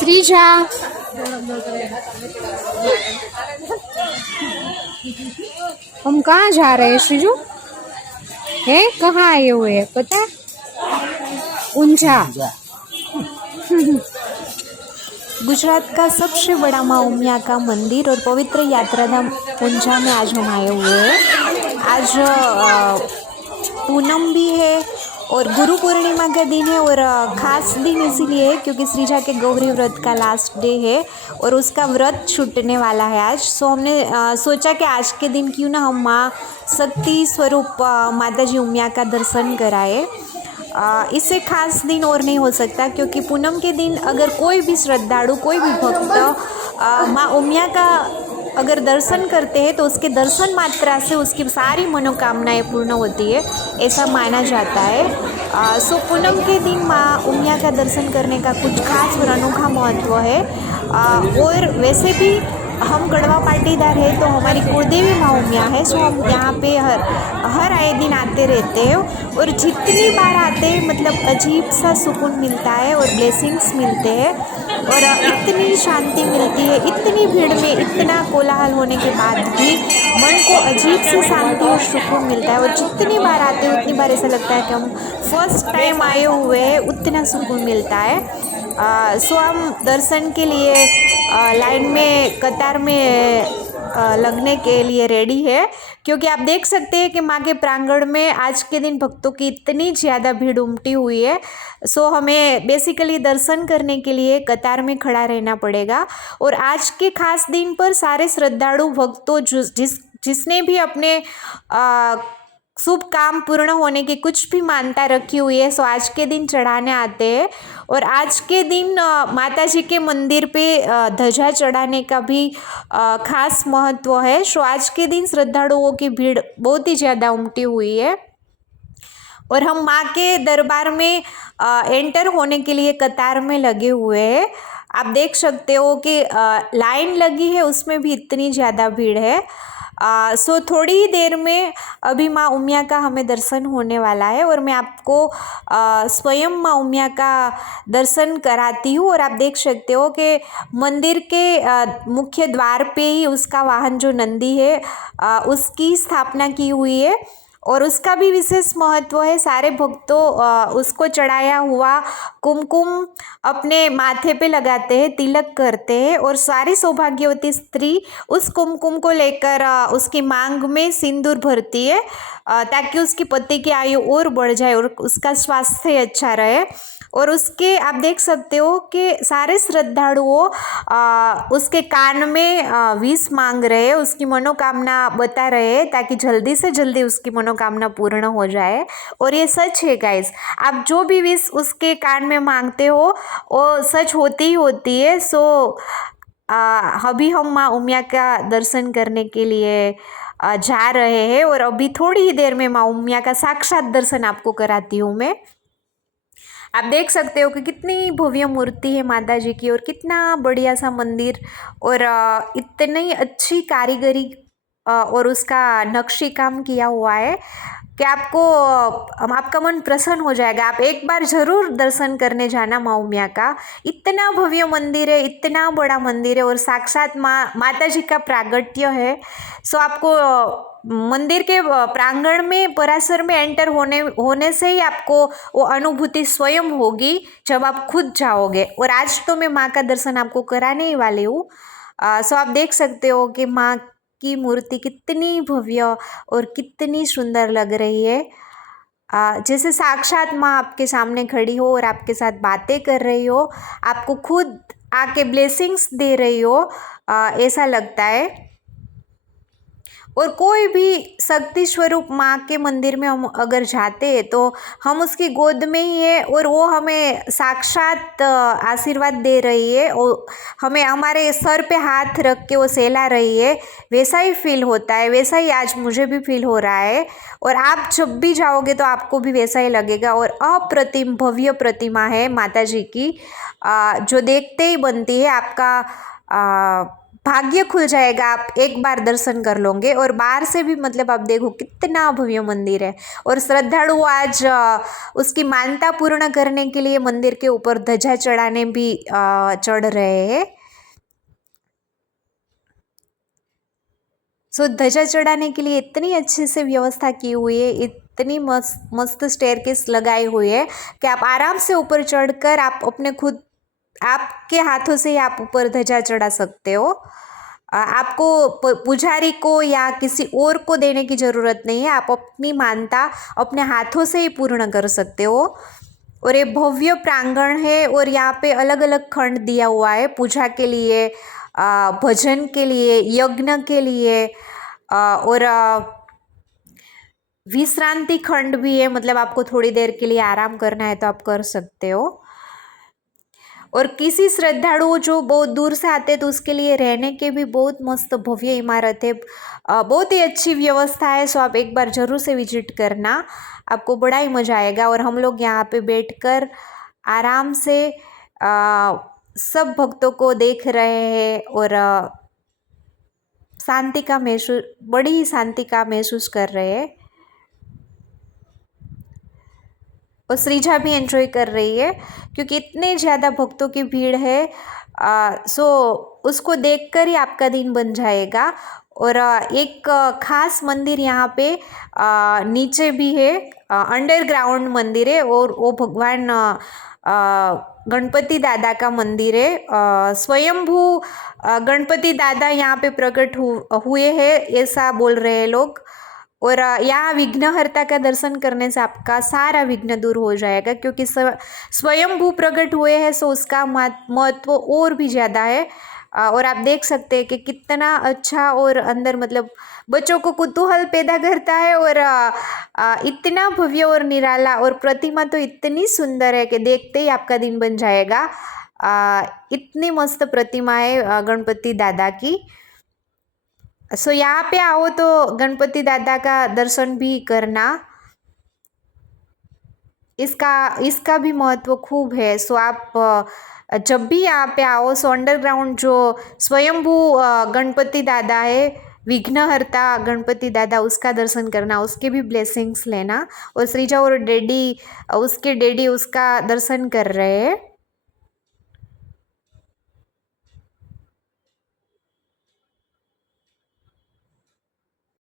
श्रीजा, हम कहाँ जा रहे हैं श्रीजू? है कहाँ आए हुए हैं पता है? ऊंझा। गुजरात का सबसे बड़ा माँ उमिया का मंदिर और पवित्र यात्रा धाम ऊंझा में आज हम आए हुए हैं। आज पूनम भी है और गुरु पूर्णिमा का दिन है और ख़ास दिन इसीलिए है क्योंकि श्रीजा के गौरी व्रत का लास्ट डे है और उसका व्रत छूटने वाला है आज। सो हमने सोचा कि आज के दिन क्यों ना हम माँ शक्ति स्वरूप माता जी उमिया का दर्शन कराए। इससे खास दिन और नहीं हो सकता क्योंकि पूनम के दिन अगर कोई भी श्रद्धालु कोई भी भक्त माँ उमिया का अगर दर्शन करते हैं तो उसके दर्शन मात्रा से उसकी सारी मनोकामनाएं पूर्ण होती है, ऐसा माना जाता है। सो पूनम के दिन माँ उमिया का दर्शन करने का कुछ खास और अनोखा महत्व है। और वैसे भी हम गढ़वा पाटीदार है तो हमारी कुलदेवी माँ उमिया है। सो हम यहाँ पे हर आए दिन आते रहते हैं और जितनी बार आते हैं मतलब अजीब सा सुकून मिलता है और ब्लेसिंग्स मिलते हैं और इतनी शांति मिलती है। इतनी भीड़ में इतना कोलाहल होने के बाद भी मन को अजीब सी शांति और सुकून मिलता है और जितनी बार आते हैं उतनी बार ऐसा लगता है कि हम फर्स्ट टाइम आए हुए हैं, उतना सुकून मिलता है। सो हम दर्शन के लिए लाइन में कतार में लगने के लिए रेडी है क्योंकि आप देख सकते हैं कि माँ के प्रांगण में आज के दिन भक्तों की इतनी ज़्यादा भीड़ उमटी हुई है। सो हमें बेसिकली दर्शन करने के लिए कतार में खड़ा रहना पड़ेगा और आज के खास दिन पर सारे श्रद्धालु भक्तों जिसने भी अपने शुभ काम पूर्ण होने की कुछ भी मान्यता रखी हुई है सो आज के दिन चढ़ाने आते हैं और आज के दिन माता जी के मंदिर पे ध्वजा चढ़ाने का भी खास महत्व है। सो आज के दिन श्रद्धालुओं की भीड़ बहुत ही ज़्यादा उमटी हुई है और हम माँ के दरबार में एंटर होने के लिए कतार में लगे हुए हैं। आप देख सकते हो कि लाइन लगी है उसमें भी इतनी ज़्यादा भीड़ है। सो थोड़ी ही देर में अभी माँ उमिया का हमें दर्शन होने वाला है और मैं आपको स्वयं माँ उमिया का दर्शन कराती हूँ और आप देख सकते हो कि मंदिर के मुख्य द्वार पे ही उसका वाहन जो नंदी है उसकी स्थापना की हुई है और उसका भी विशेष महत्व है। सारे भक्तों उसको चढ़ाया हुआ कुमकुम अपने माथे पे लगाते हैं, तिलक करते हैं और सारी सौभाग्यवती स्त्री उस कुमकुम को लेकर उसकी मांग में सिंदूर भरती है ताकि उसकी पति की आयु और बढ़ जाए और उसका स्वास्थ्य अच्छा रहे। और उसके आप देख सकते हो कि सारे श्रद्धालुओं उसके कान में विष मांग रहे हैं, उसकी मनोकामना बता रहे हैं ताकि जल्दी से जल्दी उसकी मनोकामना पूर्ण हो जाए। और ये सच है गाइस, आप जो भी विष उसके कान में मांगते हो वो सच होती ही होती है। सो अभी हम माँ उमिया का दर्शन करने के लिए जा रहे हैं और अभी थोड़ी ही देर में माँ उमिया का साक्षात दर्शन आपको कराती हूँ मैं। आप देख सकते हो कि कितनी भव्य मूर्ति है माता जी की और कितना बढ़िया सा मंदिर और इतनी अच्छी कारीगरी और उसका नक्शी काम किया हुआ है कि आपका मन प्रसन्न हो जाएगा। आप एक बार ज़रूर दर्शन करने जाना माँ उमिया का। इतना भव्य मंदिर है, इतना बड़ा मंदिर है और साक्षात माता जी का प्रागट्य है। सो आपको मंदिर के प्रांगण में परिसर में एंटर होने से ही आपको वो अनुभूति स्वयं होगी जब आप खुद जाओगे। और आज तो मैं माँ का दर्शन आपको कराने ही वाली हूँ। सो आप देख सकते हो कि माँ की मूर्ति कितनी भव्य और कितनी सुंदर लग रही है, जैसे साक्षात माँ आपके सामने खड़ी हो और आपके साथ बातें कर रही हो, आपको खुद आके ब्लेसिंग्स दे रही हो, ऐसा लगता है। और कोई भी शक्ति स्वरूप माँ के मंदिर में हम अगर जाते हैं तो हम उसकी गोद में ही है और वो हमें साक्षात आशीर्वाद दे रही है और हमें हमारे सर पे हाथ रख के वो सहला रही है। वैसा ही फील होता है, वैसा ही आज मुझे भी फील हो रहा है और आप जब भी जाओगे तो आपको भी वैसा ही लगेगा। और अप्रतिम भव्य प्रतिमा है माता जी की, जो देखते ही बनती है, आपका भाग्य खुल जाएगा, आप एक बार दर्शन कर लोगे। और बाहर से भी मतलब आप देखो कितना भव्य मंदिर है। और श्रद्धालु आज उसकी मानता पूर्ण करने के लिए मंदिर के ऊपर ध्वजा चढ़ाने भी चढ़ रहे हैं। सो ध्वजा चढ़ाने के लिए इतनी अच्छे से व्यवस्था की हुई है, इतनी मस्त मस्त स्टेयरकेस लगाई हुई है कि आप आराम से ऊपर चढ़कर आप अपने खुद आपके हाथों से ही आप ऊपर ध्वजा चढ़ा सकते हो। आपको पुजारी को या किसी और को देने की ज़रूरत नहीं है, आप अपनी मानता अपने हाथों से ही पूर्ण कर सकते हो। और ये भव्य प्रांगण है और यहाँ पे अलग अलग खंड दिया हुआ है, पूजा के लिए, भजन के लिए, यज्ञ के लिए, और विश्रांति खंड भी है, मतलब आपको थोड़ी देर के लिए आराम करना है तो आप कर सकते हो। और किसी श्रद्धालु जो बहुत दूर से आते हैं तो उसके लिए रहने के भी बहुत मस्त भव्य इमारत है, बहुत ही अच्छी व्यवस्था है। सो आप एक बार ज़रूर से विजिट करना, आपको बड़ा ही मज़ा आएगा। और हम लोग यहाँ पे बैठकर आराम से सब भक्तों को देख रहे हैं और शांति का महसूस, बड़ी ही शांति का महसूस कर रहे हैं। और श्रीजा भी एंजॉय कर रही है क्योंकि इतने ज़्यादा भक्तों की भीड़ है। सो उसको देखकर ही आपका दिन बन जाएगा। और एक खास मंदिर यहाँ पे नीचे भी है, अंडरग्राउंड मंदिर है, और वो भगवान गणपति दादा का मंदिर है। स्वयंभू गणपति दादा यहाँ पे प्रकट हुए हैं ऐसा बोल रहे हैं लोग। और यहाँ विघ्नहर्ता का दर्शन करने से आपका सारा विघ्न दूर हो जाएगा, क्योंकि स्वयंभू प्रकट हुए हैं, सो उसका महत्व और भी ज़्यादा है। और आप देख सकते हैं कि कितना अच्छा और अंदर मतलब बच्चों को कुतूहल पैदा करता है। और इतना भव्य और निराला, और प्रतिमा तो इतनी सुंदर है कि देखते ही आपका दिन बन जाएगा। इतनी मस्त प्रतिमा है गणपति दादा की। सो यहाँ पे आओ तो गणपति दादा का दर्शन भी करना, इसका भी महत्व खूब है। सो आप जब भी यहाँ पे आओ, सो अंडरग्राउंड जो स्वयंभू गणपति दादा है, विघ्नहर्ता गणपति दादा, उसका दर्शन करना, उसके भी ब्लेसिंग्स लेना। और श्रीजा और उसके डैडी उसका दर्शन कर रहे हैं।